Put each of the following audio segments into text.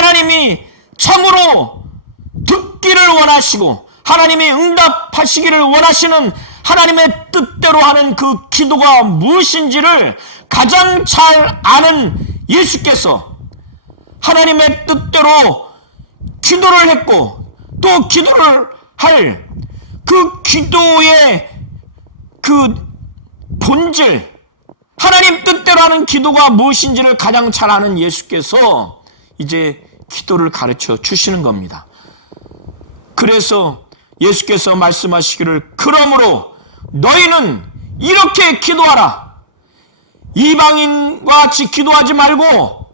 하나님이 참으로 듣기를 원하시고 하나님이 응답하시기를 원하시는 하나님의 뜻대로 하는 그 기도가 무엇인지를 가장 잘 아는 예수께서 하나님의 뜻대로 기도를 했고 또 기도를 할 그 기도의 그 본질, 하나님 뜻대로 하는 기도가 무엇인지를 가장 잘 아는 예수께서 이제 기도를 가르쳐 주시는 겁니다. 그래서 예수께서 말씀하시기를 그러므로 너희는 이렇게 기도하라. 이방인과 같이 기도하지 말고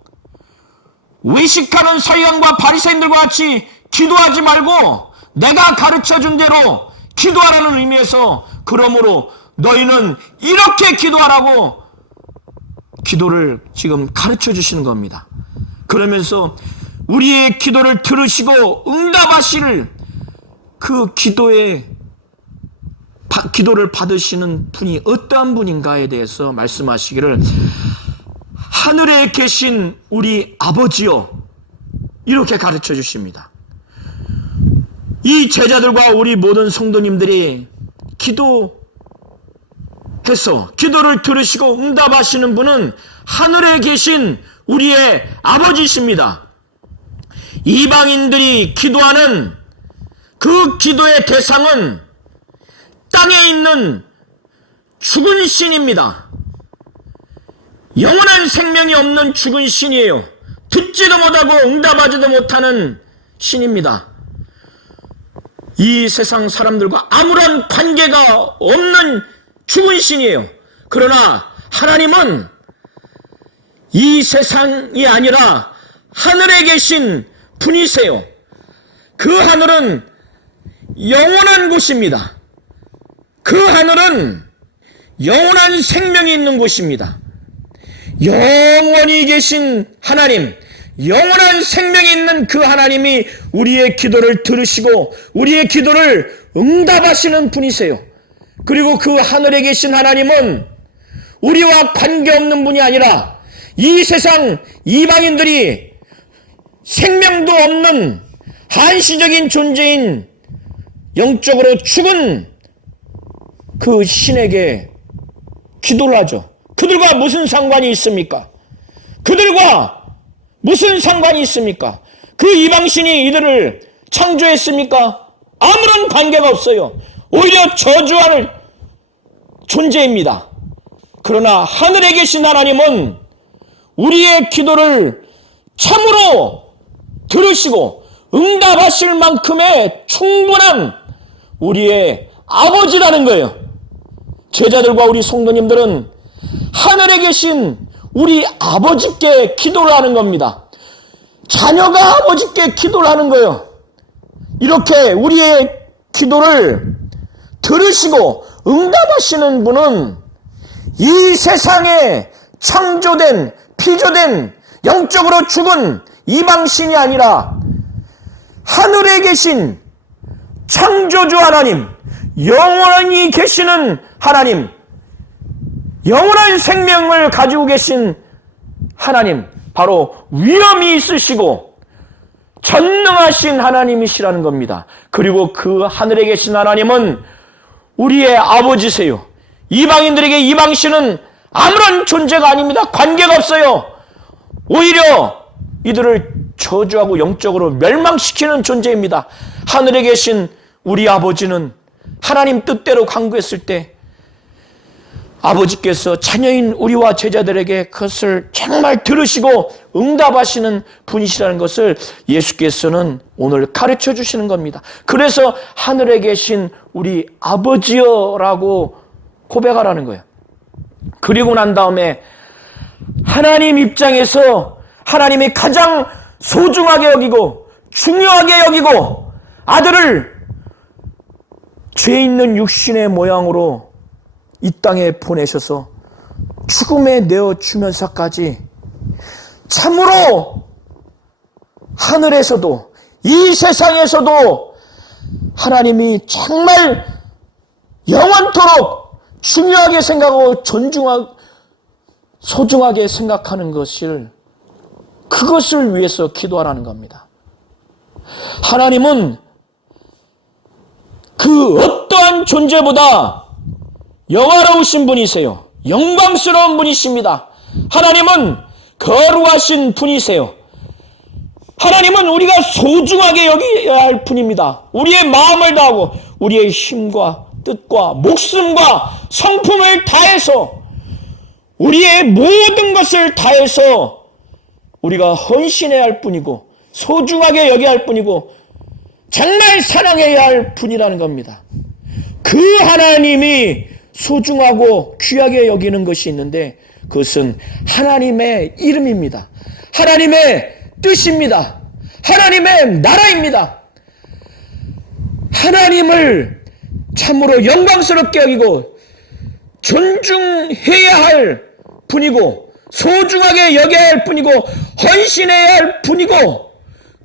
외식하는 서기관과 바리새인들과 같이 기도하지 말고 내가 가르쳐준 대로 기도하라는 의미에서 그러므로 너희는 이렇게 기도하라고 기도를 지금 가르쳐 주시는 겁니다. 그러면서 우리의 기도를 들으시고 응답하실 그 기도를 받으시는 분이 어떠한 분인가에 대해서 말씀하시기를 하늘에 계신 우리 아버지요, 이렇게 가르쳐 주십니다. 이 제자들과 우리 모든 성도님들이 기도를 들으시고 응답하시는 분은 하늘에 계신 우리의 아버지십니다. 이방인들이 기도하는 그 기도의 대상은 땅에 있는 죽은 신입니다. 영원한 생명이 없는 죽은 신이에요. 듣지도 못하고 응답하지도 못하는 신입니다. 이 세상 사람들과 아무런 관계가 없는 죽은 신이에요. 그러나 하나님은 이 세상이 아니라 하늘에 계신 분이세요. 그 하늘은 영원한 곳입니다. 그 하늘은 영원한 생명이 있는 곳입니다. 영원히 계신 하나님, 영원한 생명이 있는 그 하나님이 우리의 기도를 들으시고 우리의 기도를 응답하시는 분이세요. 그리고 그 하늘에 계신 하나님은 우리와 관계없는 분이 아니라 이 세상 이방인들이 생명도 없는 한시적인 존재인 영적으로 죽은 그 신에게 기도를 하죠. 그들과 무슨 상관이 있습니까? 그들과 무슨 상관이 있습니까? 그 이방신이 이들을 창조했습니까? 아무런 관계가 없어요. 오히려 저주하는 존재입니다. 그러나 하늘에 계신 하나님은 우리의 기도를 참으로 들으시고 응답하실 만큼의 충분한 우리의 아버지라는 거예요. 제자들과 우리 성도님들은 하늘에 계신 우리 아버지께 기도를 하는 겁니다. 자녀가 아버지께 기도를 하는 거예요. 이렇게 우리의 기도를 들으시고 응답하시는 분은 이 세상에 창조된, 피조된, 영적으로 죽은 이방신이 아니라 하늘에 계신 창조주 하나님, 영원히 계시는 하나님, 영원한 생명을 가지고 계신 하나님, 바로 위엄이 있으시고 전능하신 하나님이시라는 겁니다. 그리고 그 하늘에 계신 하나님은 우리의 아버지세요. 이방인들에게 이방신은 아무런 존재가 아닙니다. 관계가 없어요. 오히려 이들을 저주하고 영적으로 멸망시키는 존재입니다. 하늘에 계신 우리 아버지는 하나님 뜻대로 간구했을 때 아버지께서 자녀인 우리와 제자들에게 그것을 정말 들으시고 응답하시는 분이시라는 것을 예수께서는 오늘 가르쳐 주시는 겁니다. 그래서 하늘에 계신 우리 아버지여라고 고백하라는 거예요. 그리고 난 다음에 하나님 입장에서 하나님이 가장 소중하게 여기고 중요하게 여기고 아들을 죄 있는 육신의 모양으로 이 땅에 보내셔서 죽음에 내어주면서까지 참으로 하늘에서도 이 세상에서도 하나님이 정말 영원토록 중요하게 생각하고 소중하게 생각하는 것을 그것을 위해서 기도하라는 겁니다. 하나님은 그 어떠한 존재보다 영화로우신 분이세요. 영광스러운 분이십니다. 하나님은 거룩하신 분이세요. 하나님은 우리가 소중하게 여겨야 할 분입니다. 우리의 마음을 다하고 우리의 힘과 뜻과 목숨과 성품을 다해서 우리의 모든 것을 다해서 우리가 헌신해야 할 분이고 소중하게 여겨야 할 분이고 정말 사랑해야 할 분이라는 겁니다. 그 하나님이 소중하고 귀하게 여기는 것이 있는데 그것은 하나님의 이름입니다. 하나님의 뜻입니다. 하나님의 나라입니다. 하나님을 참으로 영광스럽게 여기고 존중해야 할 분이고 소중하게 여겨야 할 분이고 헌신해야 할 분이고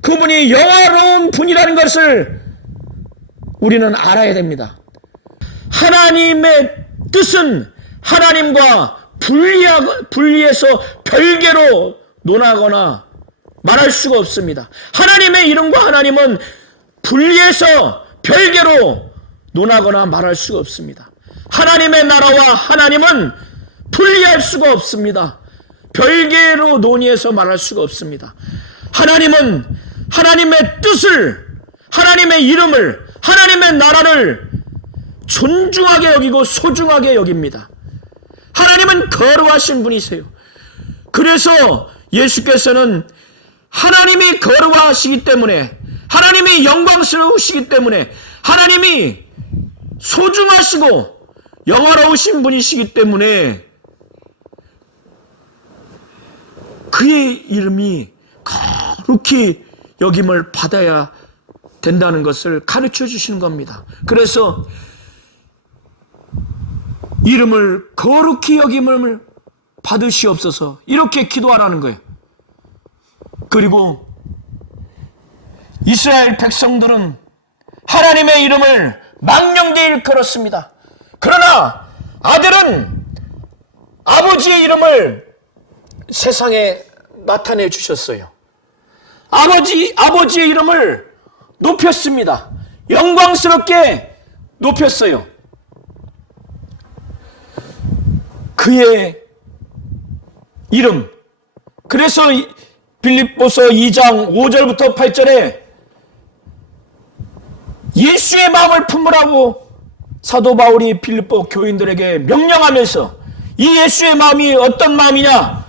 그분이 영화로운 분이라는 것을 우리는 알아야 됩니다. 하나님의 뜻은 하나님과 분리해서 별개로 논하거나 말할 수가 없습니다. 하나님의 이름과 하나님은 분리해서 별개로 논하거나 말할 수가 없습니다. 하나님의 나라와 하나님은 분리할 수가 없습니다. 별개로 논의해서 말할 수가 없습니다. 하나님은 하나님의 뜻을, 하나님의 이름을, 하나님의 나라를 존중하게 여기고 소중하게 여깁니다. 하나님은 거룩하신 분이세요. 그래서 예수께서는 하나님이 거룩하시기 때문에, 하나님이 영광스러우시기 때문에, 하나님이 소중하시고 영화로우신 분이시기 때문에 그의 이름이 거룩히 여김을 받아야 된다는 것을 가르쳐 주시는 겁니다. 그래서 이름을 거룩히 여김을 받으시옵소서 이렇게 기도하라는 거예요. 그리고 이스라엘 백성들은 하나님의 이름을 망령되이 일컬었습니다. 그러나 아들은 아버지의 이름을 세상에 나타내 주셨어요. 아버지의 이름을 높였습니다. 영광스럽게 높였어요. 그의 이름. 그래서 빌립보서 2장 5절부터 8절에 예수의 마음을 품으라고 사도 바울이 빌립보 교인들에게 명령하면서 이 예수의 마음이 어떤 마음이냐?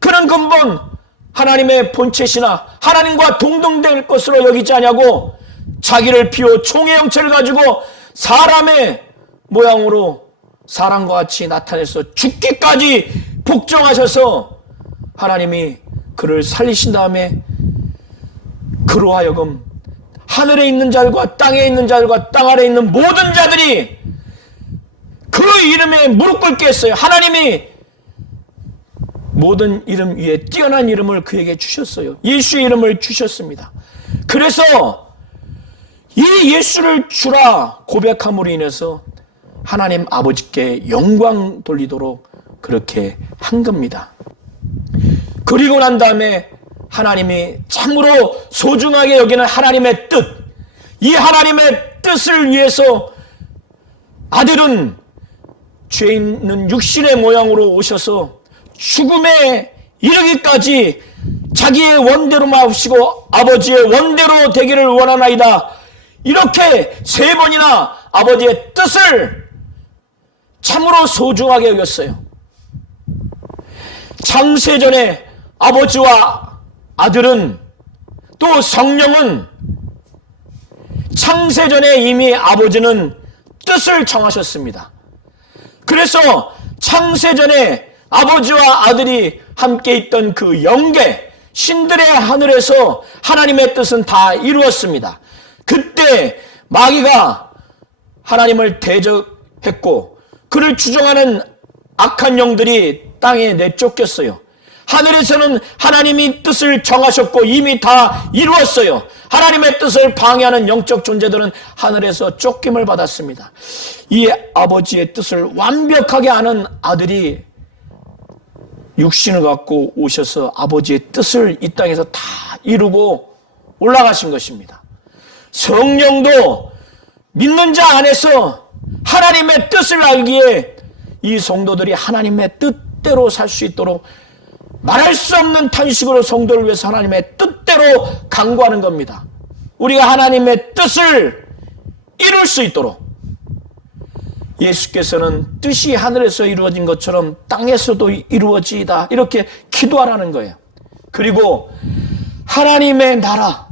그는 근본 하나님의 본체시나 하나님과 동등될 것으로 여기지 아니하고 자기를 비워 종의 형체를 가지고 사람의 모양으로 사람과 같이 나타내서 죽기까지 복종하셔서 하나님이 그를 살리신 다음에 그로 하여금 하늘에 있는 자들과 땅에 있는 자들과 땅 아래에 있는 모든 자들이 그 이름에 무릎 꿇게 했어요. 하나님이 모든 이름 위에 뛰어난 이름을 그에게 주셨어요. 예수의 이름을 주셨습니다. 그래서 이 예수를 주라 고백함으로 인해서 하나님 아버지께 영광 돌리도록 그렇게 한 겁니다. 그리고 난 다음에 하나님이 참으로 소중하게 여기는 하나님의 뜻, 이 하나님의 뜻을 위해서 아들은 죄 있는 육신의 모양으로 오셔서 죽음에 이르기까지 자기의 원대로만 하시고 아버지의 원대로 되기를 원하나이다. 이렇게 3번이나 아버지의 뜻을 참으로 소중하게 여겼어요. 창세전에 아버지와 아들은 또 성령은 창세전에 이미 아버지는 뜻을 정하셨습니다. 그래서 창세전에 아버지와 아들이 함께 있던 그 영계 신들의 하늘에서 하나님의 뜻은 다 이루었습니다. 그때 마귀가 하나님을 대적했고 그를 추종하는 악한 영들이 땅에 내쫓겼어요. 하늘에서는 하나님이 뜻을 정하셨고 이미 다 이루었어요. 하나님의 뜻을 방해하는 영적 존재들은 하늘에서 쫓김을 받았습니다. 이 아버지의 뜻을 완벽하게 아는 아들이 육신을 갖고 오셔서 아버지의 뜻을 이 땅에서 다 이루고 올라가신 것입니다. 성령도 믿는 자 안에서 하나님의 뜻을 알기에 이 성도들이 하나님의 뜻대로 살 수 있도록 말할 수 없는 탄식으로 성도를 위해서 하나님의 뜻대로 간구하는 겁니다. 우리가 하나님의 뜻을 이룰 수 있도록 예수께서는 뜻이 하늘에서 이루어진 것처럼 땅에서도 이루어지이다 이렇게 기도하라는 거예요. 그리고 하나님의 나라,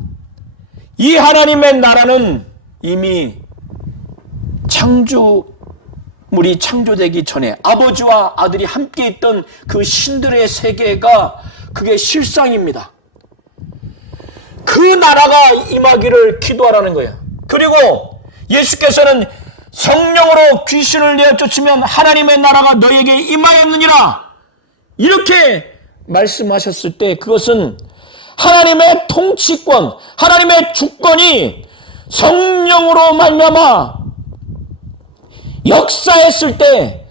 이 하나님의 나라는 이미 창조물이 창조되기 전에 아버지와 아들이 함께 있던 그 신들의 세계가 그게 실상입니다. 그 나라가 임하기를 기도하라는 거예요. 그리고 예수께서는 성령으로 귀신을 내어 쫓으면 하나님의 나라가 너에게 임하였느니라 이렇게 말씀하셨을 때 그것은 하나님의 통치권, 하나님의 주권이 성령으로 말미암아 역사했을 때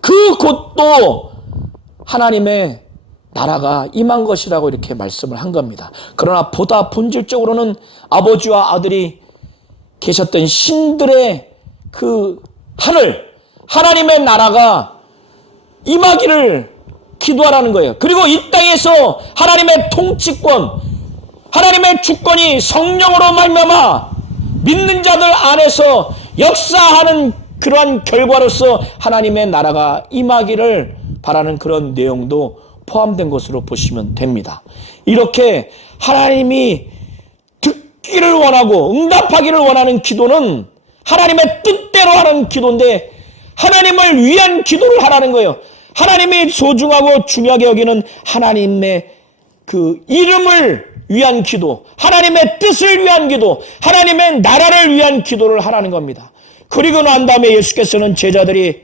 그곳도 하나님의 나라가 임한 것이라고 이렇게 말씀을 한 겁니다. 그러나 보다 본질적으로는 아버지와 아들이 계셨던 신들의 그 하늘, 하나님의 나라가 임하기를 기도하라는 거예요. 그리고 이 땅에서 하나님의 통치권, 하나님의 주권이 성령으로 말미암아 믿는 자들 안에서 역사하는 그러한 결과로서 하나님의 나라가 임하기를 바라는 그런 내용도 포함된 것으로 보시면 됩니다. 이렇게 하나님이 듣기를 원하고 응답하기를 원하는 기도는 하나님의 뜻대로 하는 기도인데 하나님을 위한 기도를 하라는 거예요. 하나님이 소중하고 중요하게 여기는 하나님의 그 이름을 위한 기도, 하나님의 뜻을 위한 기도, 하나님의 나라를 위한 기도를 하라는 겁니다. 그리고 난 다음에 예수께서는 제자들이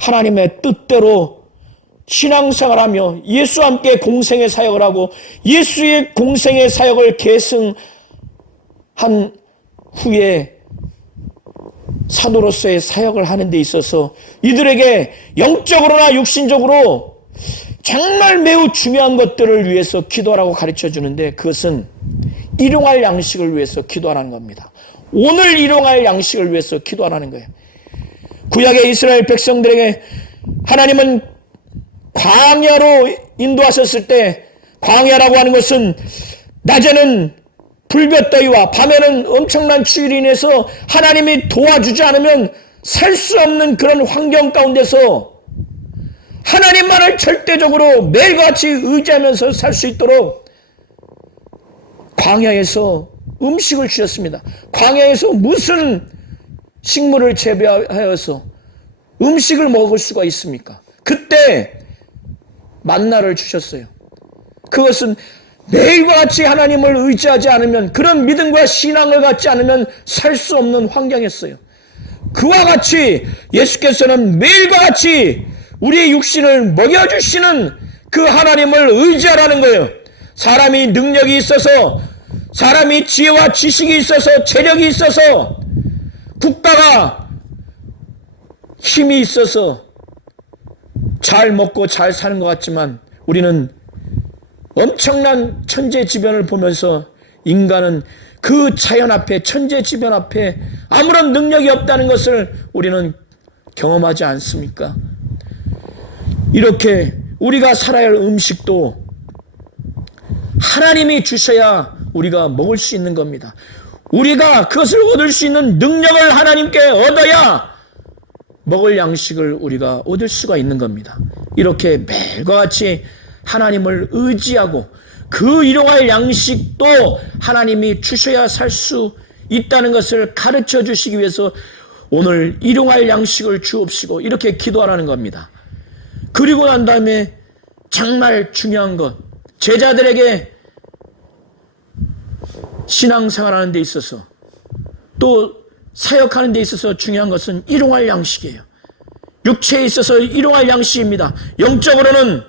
하나님의 뜻대로 신앙생활하며 예수와 함께 공생의 사역을 하고 예수의 공생의 사역을 계승한 후에 사도로서의 사역을 하는 데 있어서 이들에게 영적으로나 육신적으로 정말 매우 중요한 것들을 위해서 기도하라고 가르쳐 주는데 그것은 일용할 양식을 위해서 기도하라는 겁니다. 오늘 일용할 양식을 위해서 기도하라는 거예요. 구약의 이스라엘 백성들에게 하나님은 광야로 인도하셨을 때 광야라고 하는 것은 낮에는 불볕더위와 밤에는 엄청난 추위로 인해서 하나님이 도와주지 않으면 살 수 없는 그런 환경 가운데서 하나님만을 절대적으로 매일같이 의지하면서 살 수 있도록 광야에서 음식을 주셨습니다. 광야에서 무슨 식물을 재배하여서 음식을 먹을 수가 있습니까? 그때 만나를 주셨어요. 그것은 매일과 같이 하나님을 의지하지 않으면, 그런 믿음과 신앙을 갖지 않으면 살 수 없는 환경이었어요. 그와 같이 예수께서는 매일과 같이 우리의 육신을 먹여주시는 그 하나님을 의지하라는 거예요. 사람이 능력이 있어서, 사람이 지혜와 지식이 있어서, 재력이 있어서, 국가가 힘이 있어서 잘 먹고 잘 사는 것 같지만 우리는 엄청난 천재지변을 보면서 인간은 그 자연 앞에, 천재지변 앞에 아무런 능력이 없다는 것을 우리는 경험하지 않습니까? 이렇게 우리가 살아야 할 음식도 하나님이 주셔야 우리가 먹을 수 있는 겁니다. 우리가 그것을 얻을 수 있는 능력을 하나님께 얻어야 먹을 양식을 우리가 얻을 수가 있는 겁니다. 이렇게 매일과 같이 하나님을 의지하고 그 일용할 양식도 하나님이 주셔야 살 수 있다는 것을 가르쳐 주시기 위해서 오늘 일용할 양식을 주옵시고 이렇게 기도하라는 겁니다. 그리고 난 다음에 정말 중요한 것, 제자들에게 신앙생활하는 데 있어서 또 사역하는 데 있어서 중요한 것은 일용할 양식이에요. 육체에 있어서 일용할 양식입니다. 영적으로는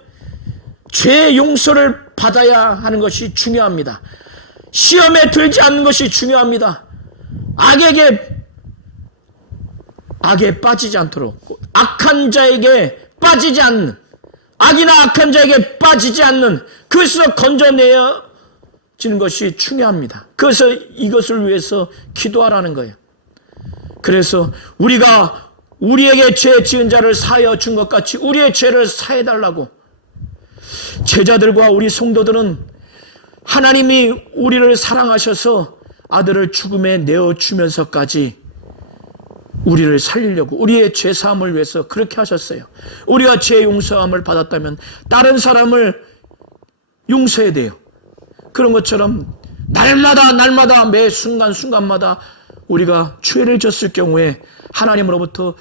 죄 용서를 받아야 하는 것이 중요합니다. 시험에 들지 않는 것이 중요합니다. 악에 빠지지 않도록, 악한 자에게 빠지지 않는, 악이나 악한 자에게 빠지지 않는, 그것에서 건져내어지는 것이 중요합니다. 그래서 이것을 위해서 기도하라는 거예요. 그래서 우리가 우리에게 죄 지은 자를 사하여 준 것 같이 우리의 죄를 사해달라고, 제자들과 우리 성도들은 하나님이 우리를 사랑하셔서 아들을 죽음에 내어주면서까지 우리를 살리려고, 우리의 죄 사함을 위해서 그렇게 하셨어요. 우리가 죄 용서함을 받았다면 다른 사람을 용서해야 돼요. 그런 것처럼 날마다 매 순간순간마다 우리가 죄를 졌을 경우에 하나님으로부터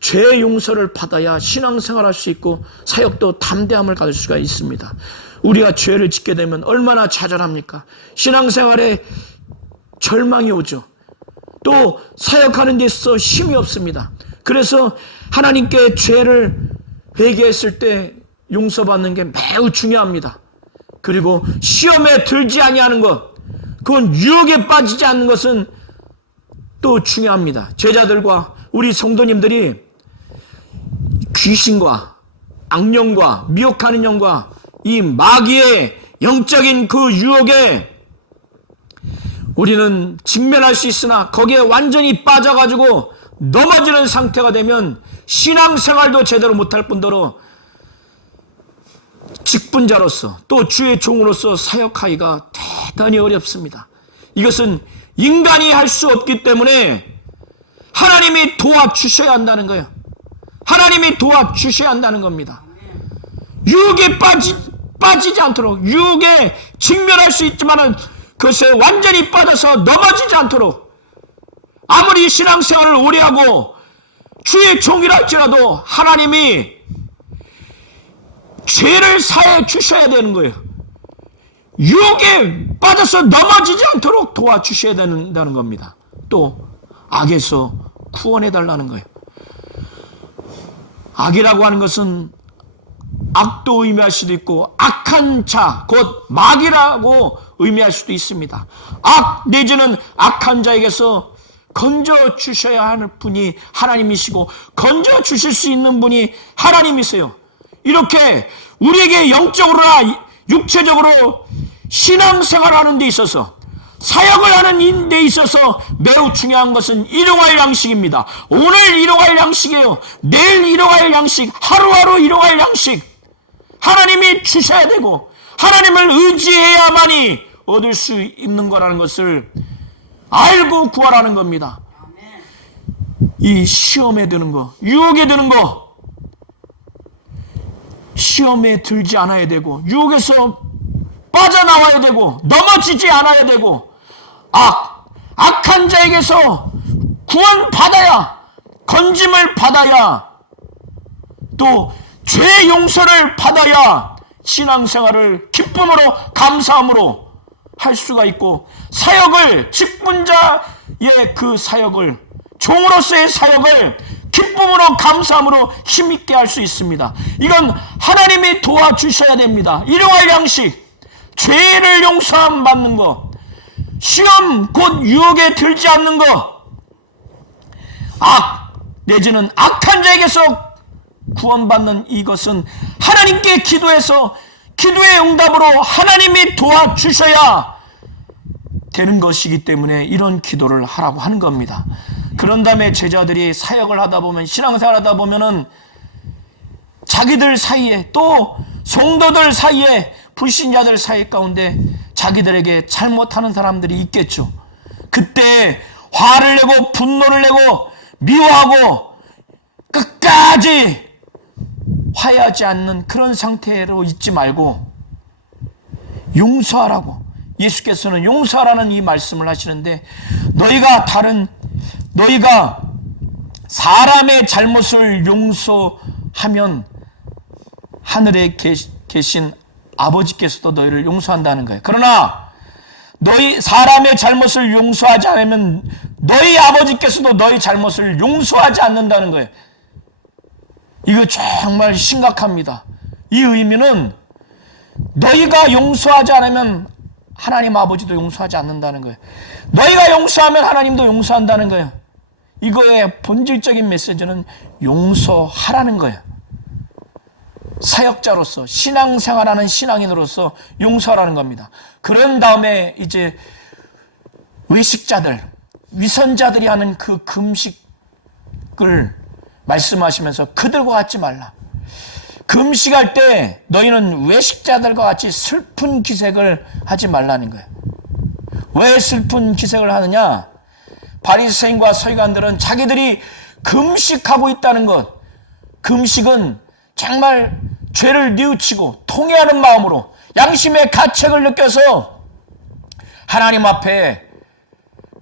죄 용서를 받아야 신앙생활할 수 있고 사역도 담대함을 가질 수가 있습니다. 우리가 죄를 짓게 되면 얼마나 좌절합니까? 신앙생활에 절망이 오죠. 또 사역하는 데 있어서 힘이 없습니다. 그래서 하나님께 죄를 회개했을 때 용서받는 게 매우 중요합니다. 그리고 시험에 들지 아니하는 것, 그건 유혹에 빠지지 않는 것은 또 중요합니다. 제자들과 우리 성도님들이 귀신과 악령과 미혹하는 영과 이 마귀의 영적인 그 유혹에 우리는 직면할 수 있으나 거기에 완전히 빠져가지고 넘어지는 상태가 되면 신앙생활도 제대로 못할 뿐더러 직분자로서 또 주의 종으로서 사역하기가 대단히 어렵습니다. 이것은 인간이 할 수 없기 때문에 하나님이 도와주셔야 한다는 거예요. 하나님이 도와주셔야 한다는 겁니다. 유혹에 빠지지 않도록, 유혹에 직면할 수 있지만은 그것에 완전히 빠져서 넘어지지 않도록, 아무리 신앙생활을 오래 하고 주의 종이라 할지라도 하나님이 죄를 사해 주셔야 되는 거예요. 유혹에 빠져서 넘어지지 않도록 도와주셔야 된다는 겁니다. 또 악에서 구원해 달라는 거예요. 악이라고 하는 것은 악도 의미할 수도 있고 악한 자, 곧 마귀라고 의미할 수도 있습니다. 악 내지는 악한 자에게서 건져 주셔야 하는 분이 하나님이시고 건져 주실 수 있는 분이 하나님이세요. 이렇게 우리에게 영적으로나 육체적으로 신앙생활하는 데 있어서, 사역을 하는 데 있어서 매우 중요한 것은 일용할 양식입니다. 오늘 일용할 양식이에요. 내일 일용할 양식, 하루하루 일용할 양식 하나님이 주셔야 되고 하나님을 의지해야만이 얻을 수 있는 거라는 것을 알고 구하라는 겁니다. 이 시험에 드는 거, 유혹에 드는 거, 시험에 들지 않아야 되고 유혹에서 빠져나와야 되고 넘어지지 않아야 되고 악한 자에게서 구원받아야, 건짐을 받아야, 또 죄 용서를 받아야 신앙생활을 기쁨으로 감사함으로 할 수가 있고, 사역을, 직분자의 그 사역을, 종으로서의 사역을 기쁨으로 감사함으로 힘있게 할 수 있습니다. 이건 하나님이 도와주셔야 됩니다. 일용할 양식, 죄를 용서함 받는 것, 시험 곧 유혹에 들지 않는 것, 악 내지는 악한 자에게서 구원받는 이것은 하나님께 기도해서 기도의 응답으로 하나님이 도와주셔야 되는 것이기 때문에 이런 기도를 하라고 하는 겁니다. 그런 다음에 제자들이 사역을 하다 보면, 신앙생활 하다 보면은 자기들 사이에 또 성도들 사이에, 불신자들 사이 가운데 자기들에게 잘못하는 사람들이 있겠죠. 그때 화를 내고 분노를 내고 미워하고 끝까지 화해하지 않는 그런 상태로 있지 말고 용서하라고, 예수께서는 용서하라는 이 말씀을 하시는데, 너희가 사람의 잘못을 용서하면 하늘에 계신 아버지께서도 너희를 용서한다는 거예요. 그러나 너희 사람의 잘못을 용서하지 않으면 너희 아버지께서도 너희 잘못을 용서하지 않는다는 거예요. 이거 정말 심각합니다. 이 의미는 너희가 용서하지 않으면 하나님 아버지도 용서하지 않는다는 거예요. 너희가 용서하면 하나님도 용서한다는 거예요. 이거의 본질적인 메시지는 용서하라는 거예요. 사역자로서 신앙생활하는 신앙인으로서 용서하라는 겁니다. 그런 다음에 이제 외식자들, 위선자들이 하는 그 금식을 말씀하시면서 그들과 같지 말라. 금식할 때 너희는 외식자들과 같이 슬픈 기색을 하지 말라는 거예요. 왜 슬픈 기색을 하느냐? 바리새인과 서기관들은 자기들이 금식하고 있다는 것, 금식은 정말 죄를 뉘우치고 통회하는 마음으로 양심의 가책을 느껴서 하나님 앞에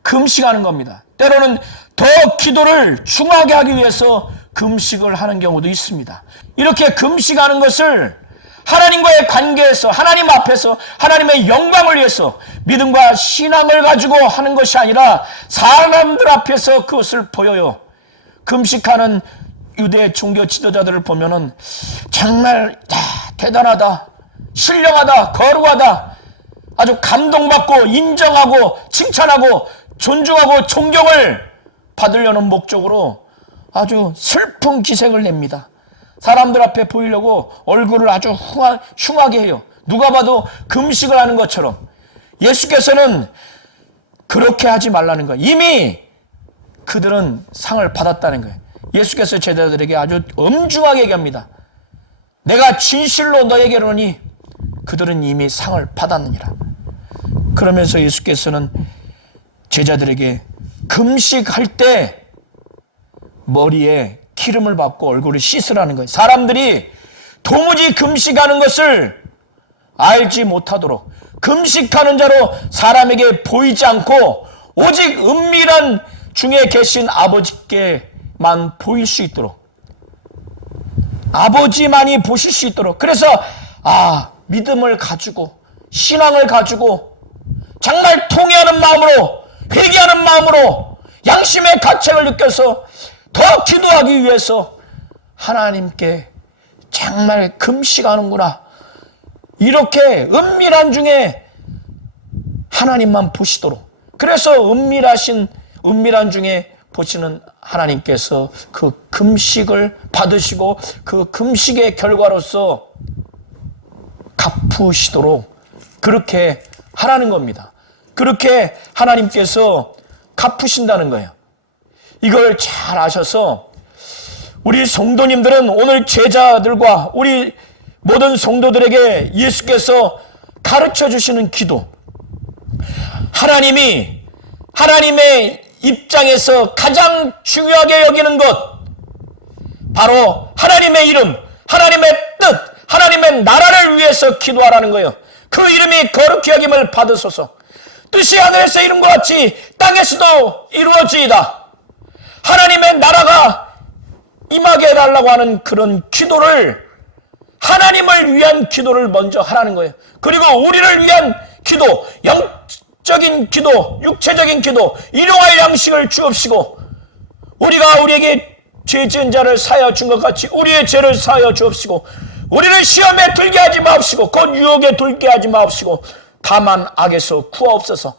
금식하는 겁니다. 때로는 더 기도를 중하게 하기 위해서 금식을 하는 경우도 있습니다. 이렇게 금식하는 것을 하나님과의 관계에서, 하나님 앞에서 하나님의 영광을 위해서 믿음과 신앙을 가지고 하는 것이 아니라 사람들 앞에서 그것을 보여요. 금식하는 유대 종교 지도자들을 보면은 정말 대단하다, 신령하다, 거룩하다, 아주 감동받고 인정하고 칭찬하고 존중하고 존경을 받으려는 목적으로 아주 슬픈 기색을 냅니다. 사람들 앞에 보이려고 얼굴을 아주 흉하게 해요. 누가 봐도 금식을 하는 것처럼. 예수께서는 그렇게 하지 말라는 거예요. 이미 그들은 상을 받았다는 거예요. 예수께서 제자들에게 아주 엄중하게 얘기합니다. 내가 진실로 너에게로니 그들은 이미 상을 받았느니라. 그러면서 예수께서는 제자들에게 금식할 때 머리에 기름을 받고 얼굴을 씻으라는 거예요. 사람들이 도무지 금식하는 것을 알지 못하도록 금식하는 자로 사람에게 보이지 않고 오직 은밀한 중에 계신 아버지께만 보일 수 있도록, 아버지만이 보실 수 있도록, 그래서 믿음을 가지고 신앙을 가지고 정말 통회하는 마음으로, 회개하는 마음으로 양심의 가책을 느껴서 더 기도하기 위해서 하나님께 정말 금식하는구나, 이렇게 은밀한 중에 하나님만 보시도록, 그래서 은밀한 중에 보시는 하나님께서 그 금식을 받으시고 그 금식의 결과로서 갚으시도록 그렇게 하라는 겁니다. 그렇게 하나님께서 갚으신다는 거예요. 이걸 잘 아셔서 우리 성도님들은 오늘 제자들과 우리 모든 성도들에게 예수께서 가르쳐 주시는 기도, 하나님의 입장에서 가장 중요하게 여기는 것, 바로 하나님의 이름, 하나님의 뜻, 하나님의 나라를 위해서 기도하라는 거예요. 그 이름이 거룩히 여김을 받으소서. 뜻이 하늘에서 이룬 것 같이 땅에서도 이루어지이다. 하나님의 나라가 임하게 해달라고 하는 그런 기도를, 하나님을 위한 기도를 먼저 하라는 거예요. 그리고 우리를 위한 기도, 영적인 기도, 육체적인 기도, 일용할 양식을 주옵시고 우리가 우리에게 죄 지은 자를 사하여 준 것 같이 우리의 죄를 사하여 주옵시고 우리를 시험에 들게 하지 마옵시고 곧 유혹에 들게 하지 마옵시고 다만 악에서 구하옵소서.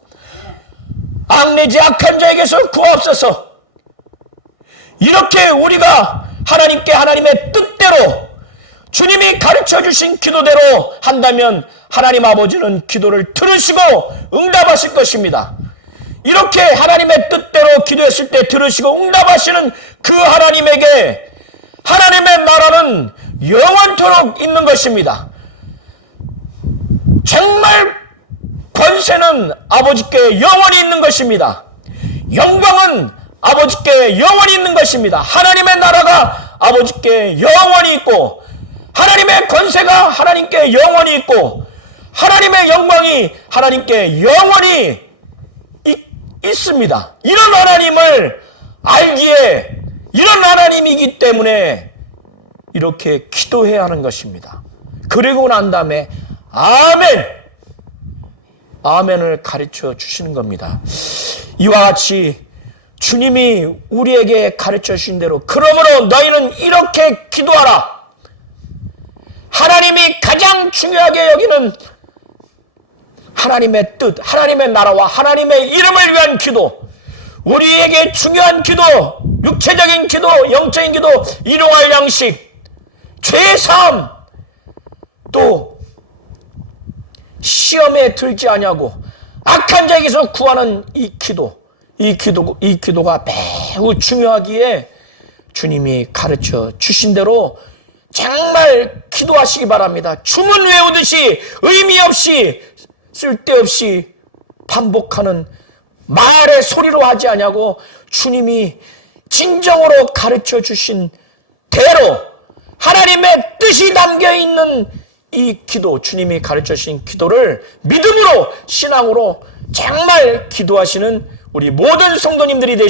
악내지 악한 자에게서 구하옵소서. 이렇게 우리가 하나님께 하나님의 뜻대로 주님이 가르쳐 주신 기도대로 한다면 하나님 아버지는 기도를 들으시고 응답하실 것입니다. 이렇게 하나님의 뜻대로 기도했을 때 들으시고 응답하시는 그 하나님에게 하나님의 나라는 영원토록 있는 것입니다. 정말 권세는 아버지께 영원히 있는 것입니다. 영광은 아버지께 영원히 있는 것입니다. 하나님의 나라가 아버지께 영원히 있고 하나님의 권세가 하나님께 영원히 있고 하나님의 영광이 하나님께 영원히 있습니다. 이런 하나님을 알기에, 이런 하나님이기 때문에 이렇게 기도해야 하는 것입니다. 그리고 난 다음에 아멘을 가르쳐 주시는 겁니다. 이와 같이 주님이 우리에게 가르쳐 주신 대로 그러므로 너희는 이렇게 기도하라. 하나님이 가장 중요하게 여기는 하나님의 뜻, 하나님의 나라와 하나님의 이름을 위한 기도, 우리에게 중요한 기도, 육체적인 기도, 영적인 기도, 일용할 양식, 죄의 사함, 또 시험에 들지 아니하고 악한 자에게서 구하는 이 기도가 매우 중요하기에 주님이 가르쳐 주신 대로 정말 기도하시기 바랍니다. 주문 외우듯이 의미 없이 쓸데없이 반복하는 말의 소리로 하지 아니하고 주님이 진정으로 가르쳐 주신 대로 하나님의 뜻이 담겨 있는 이 기도, 주님이 가르쳐 주신 기도를 믿음으로, 신앙으로 정말 기도하시는 우리 모든 성도님들이 되시기